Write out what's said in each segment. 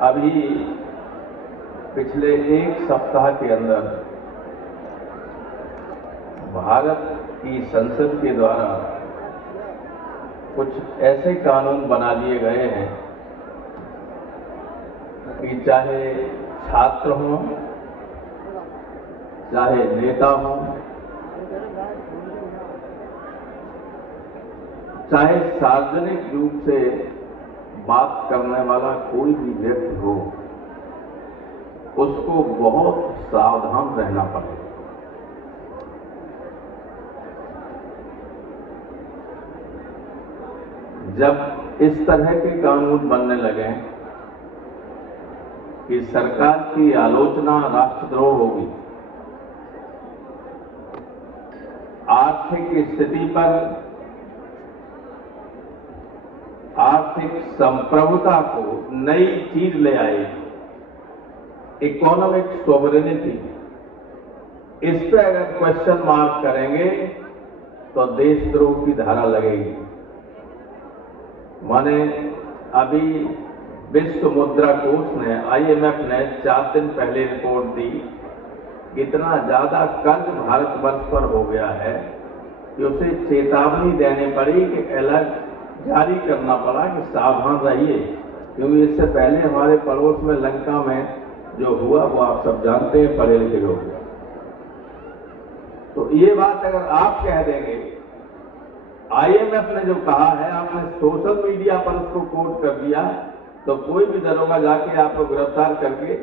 अभी पिछले एक सप्ताह के अंदर भारत की संसद के द्वारा कुछ ऐसे कानून बना लिए गए हैं कि चाहे छात्र हों, चाहे नेता हों, चाहे सार्वजनिक रूप से बात करने वाला कोई भी व्यक्ति हो, उसको बहुत सावधान रहना पड़ेगा। जब इस तरह के कानून बनने लगे कि सरकार की आलोचना राष्ट्रद्रोह होगी, आर्थिक स्थिति पर, आर्थिक संप्रभुता को नई चीज ले आएगी, इकोनॉमिक सोवरेनिटी, इस पे अगर क्वेश्चन मार्क करेंगे तो देशद्रोह की धारा लगेगी। माने अभी विश्व मुद्रा कोष ने, IMF ने 4 दिन पहले रिपोर्ट दी, इतना ज्यादा कर्ज भारतवर्ष पर हो गया है कि उसे चेतावनी देनी पड़ी कि अलर्ट जारी करना पड़ा कि सावधान रहिए, क्योंकि इससे पहले हमारे पड़ोस में लंका में जो हुआ वो आप सब जानते हैं, पढ़े लिखे लोग। तो ये बात अगर आप कह देंगे, IMF ने जो कहा है आपने सोशल मीडिया पर उसको कोट कर दिया, तो कोई भी दरोगा जाके आपको गिरफ्तार करके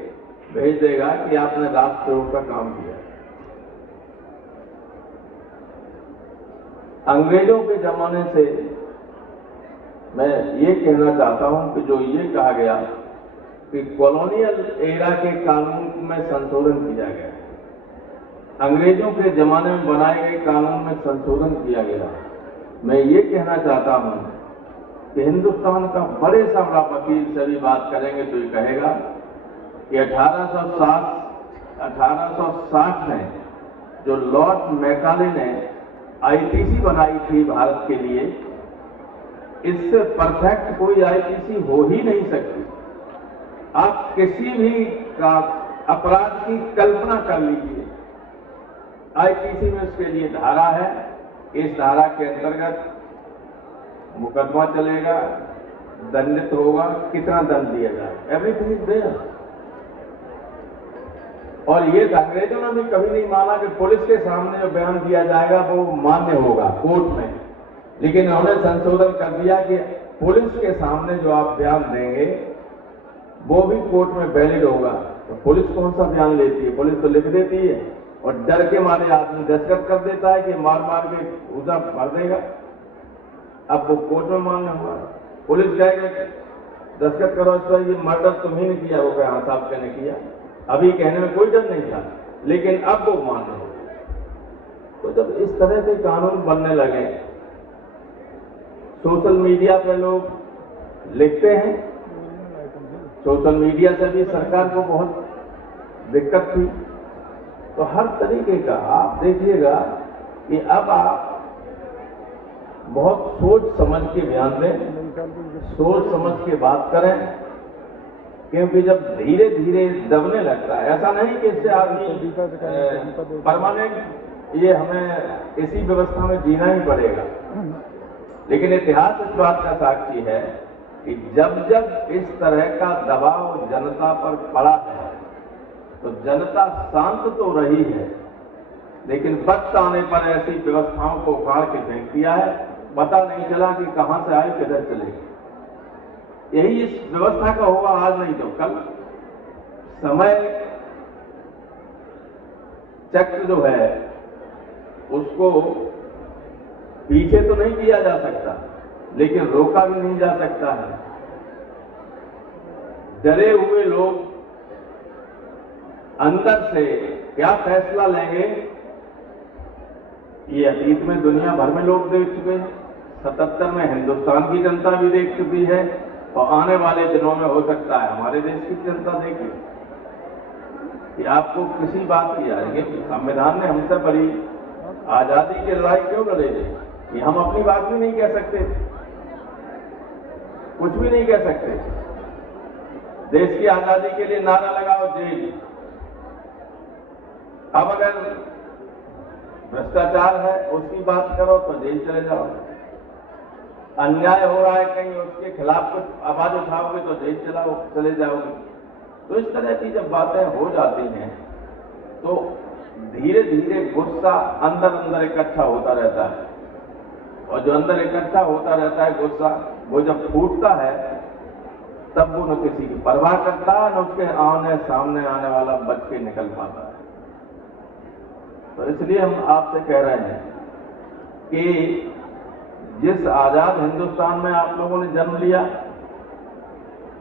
भेज देगा कि आपने राष्ट्रद्रोह का काम किया। अंग्रेजों के जमाने से मैं ये कहना चाहता हूं कि जो ये कहा गया कि कॉलोनियल एरा के कानून में संशोधन किया गया, अंग्रेजों के जमाने में बनाए गए कानून में संशोधन किया गया। मैं ये कहना चाहता हूं कि हिंदुस्तान का बड़े सा बड़ा वकील से भी बात करेंगे तो ये कहेगा कि 1860 में जो लॉर्ड मैकाले ने IPC बनाई थी भारत के लिए, इससे परफेक्ट कोई IPC हो ही नहीं सकती। आप किसी भी का अपराध की कल्पना कर लीजिए, IPC में उसके लिए धारा है, इस धारा के अंतर्गत मुकदमा चलेगा, दंडित होगा, कितना दंड दिया जाए, एवरीथिंग इज देयर। और ये अंग्रेजों ने भी कभी नहीं माना कि पुलिस के सामने जो बयान दिया जाएगा वो मान्य होगा कोर्ट में, लेकिन उन्होंने संशोधन कर दिया कि पुलिस के सामने जो आप बयान देंगे वो भी कोर्ट में वैलिड होगा। तो पुलिस कौन सा बयान लेती है? पुलिस तो लिख देती है और डर के मारे आदमी दस्तखत कर देता है कि मार मार के घूसा भर देगा। अब वो कोर्ट में मान्य हुआ, पुलिस कहेगा दस्तखत करो इस पर, ये मर्डर तुम्ही ने किया, वो कहे हाँ साहब ने किया। अभी कहने में कोई डर नहीं था, लेकिन अब वो मान्य हो। तो जब इस तरह के कानून बनने लगे, सोशल मीडिया पे लोग लिखते हैं, सोशल मीडिया से भी सरकार को बहुत दिक्कत थी। तो हर तरीके का आप देखिएगा कि अब आप बहुत सोच समझ के बयान दें, सोच समझ के बात करें, क्योंकि जब धीरे धीरे दबने लगता है, ऐसा नहीं कि इससे आदमी परमानेंट ये हमें इसी व्यवस्था में जीना ही पड़ेगा, लेकिन इतिहास इस बात का साक्षी है कि जब जब इस तरह का दबाव जनता पर पड़ा है तो जनता शांत तो रही है, लेकिन वक्त आने पर ऐसी व्यवस्थाओं को उखाड़ के फेंक दिया है, पता नहीं चला कि कहां से आए किधर चले। यही इस व्यवस्था का होगा, आज नहीं तो कल। समय चक्र जो है उसको पीछे तो नहीं किया जा सकता, लेकिन रोका भी नहीं जा सकता है। डरे हुए लोग अंदर से क्या फैसला लेंगे, ये अतीत में दुनिया भर में लोग देख चुके हैं, 77 में हिंदुस्तान की जनता भी देख चुकी है, और आने वाले दिनों में हो सकता है हमारे देश की जनता देखे। कि आपको किसी बात की आएंगे, संविधान ने हमसे बड़ी आजादी की लड़ाई क्यों लड़े थे कि हम अपनी बात भी नहीं कह सकते, कुछ भी नहीं कह सकते। देश की आजादी के लिए नारा लगाओ जेल। अब अगर भ्रष्टाचार है उसकी बात करो तो जेल चले जाओ। अन्याय हो रहा है कहीं उसके खिलाफ कुछ आवाज उठाओगे तो जेल चले जाओगे। तो इस तरह की जब बातें हो जाती हैं तो धीरे धीरे गुस्सा अंदर अंदर इकट्ठा होता रहता है, और जो अंदर इकट्ठा होता रहता है गुस्सा, वो जब फूटता है तब वो न किसी की परवाह करता है, न उसके आने सामने आने वाला बच के निकल पाता है। तो इसलिए हम आपसे कह रहे हैं कि जिस आजाद हिंदुस्तान में आप लोगों ने जन्म लिया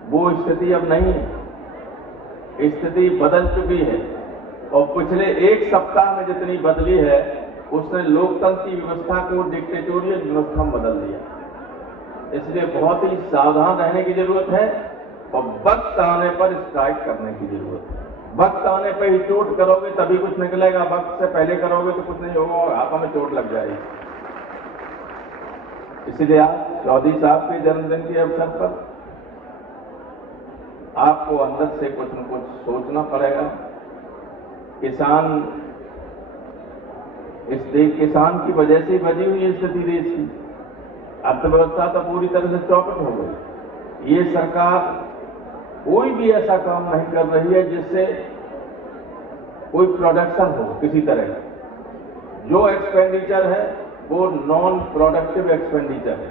वो स्थिति अब नहीं है। स्थिति बदल चुकी है, और पिछले एक सप्ताह में जितनी बदली है उसने लोकतंत्र की व्यवस्था को डिक्टेटोरियल व्यवस्था में बदल दिया। इसलिए बहुत ही सावधान रहने की जरूरत है, और वक्त आने पर स्ट्राइक करने की जरूरत है। वक्त आने पर ही चोट करोगे तभी कुछ निकलेगा, वक्त से पहले करोगे तो कुछ नहीं होगा और हाथों में चोट लग जाएगी। इसलिए आज चौधरी साहब के जन्मदिन के अवसर पर आपको अंदर से कुछ न कुछ सोचना पड़ेगा। किसान, इस देश किसान की वजह से बची हुई स्थिति देश की अर्थव्यवस्था तो पूरी तरह से चौपट हो गई। ये सरकार कोई भी ऐसा काम नहीं कर रही है जिससे कोई प्रोडक्शन हो किसी तरह। जो एक्सपेंडिचर है वो नॉन प्रोडक्टिव एक्सपेंडिचर है।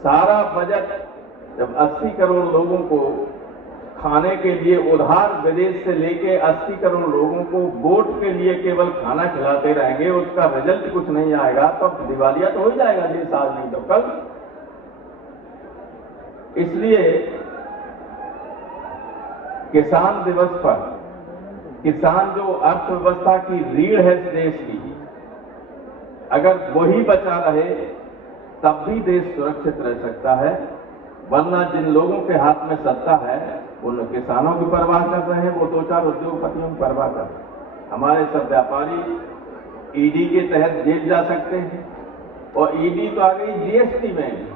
सारा बजट जब 80 करोड़ लोगों को खाने के लिए उधार विदेश से लेके 80 करोड़ लोगों को वोट के लिए केवल खाना खिलाते रहेंगे, उसका रिजल्ट कुछ नहीं आएगा तो दिवालिया तो हो जाएगा देश, आज नहीं तो कल। इसलिए किसान दिवस पर किसान जो अर्थव्यवस्था की रीढ़ है इस देश की, अगर वही बचा रहे तब भी देश सुरक्षित रह सकता है। वरना जिन लोगों के हाथ में सत्ता है वो न किसानों की परवाह कर रहे हैं, वो दो चार उद्योगपतियों की परवाह कर रहे हैं। हमारे सब व्यापारी ईडी के तहत जेल जा सकते हैं, और ईडी तो आ गई जीएसटी में।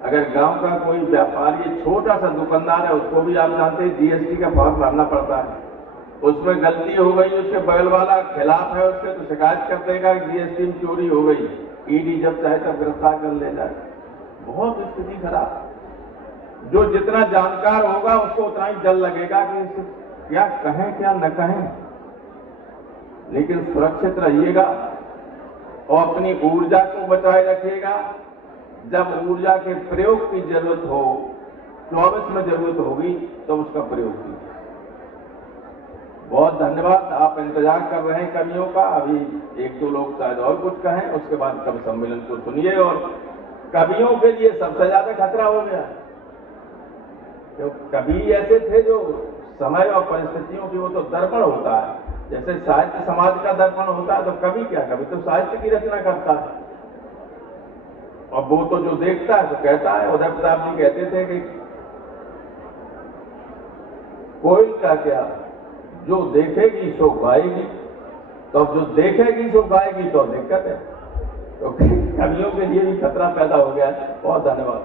अगर गांव का कोई व्यापारी छोटा सा दुकानदार है उसको भी आप जानते हैं जीएसटी का फॉर्म भरना पड़ता है। उसमें गलती हो गई, उसके बगल वाला खिलाफ है उसके तो शिकायत कर देगा जीएसटी में चोरी हो गई, ईडी जब चाहे तब गिरफ्तार कर ले जाए। बहुत स्थिति खराब। जो जितना जानकार होगा उसको उतना ही जल लगेगा कि क्या कहें क्या न कहें, लेकिन सुरक्षित रहिएगा और अपनी ऊर्जा को बचाए रखिएगा। जब ऊर्जा के प्रयोग की जरूरत हो, 24 में जरूरत होगी तो उसका प्रयोग कीजिए। बहुत धन्यवाद। आप इंतजार कर रहे हैं कवियों का, अभी एक दो लोग शायद और कुछ कहें, उसके बाद कवि सम्मेलन को सुनिए। और कवियों के लिए सबसे ज्यादा खतरा हो गया, तो कवि ऐसे थे जो समय और परिस्थितियों की, वो तो दर्पण होता है, जैसे साहित्य समाज का दर्पण होता है, तो कवि क्या, कवि तो साहित्य की रचना करता है, और वो तो जो देखता है तो कहता है। उदय प्रताप जी कहते थे कि कोई का क्या, जो देखेगी सो गाएगी, तो जो देखेगी सो गाएगी तो दिक्कत है। तो कवियों के लिए भी खतरा पैदा हो गया है। बहुत धन्यवाद।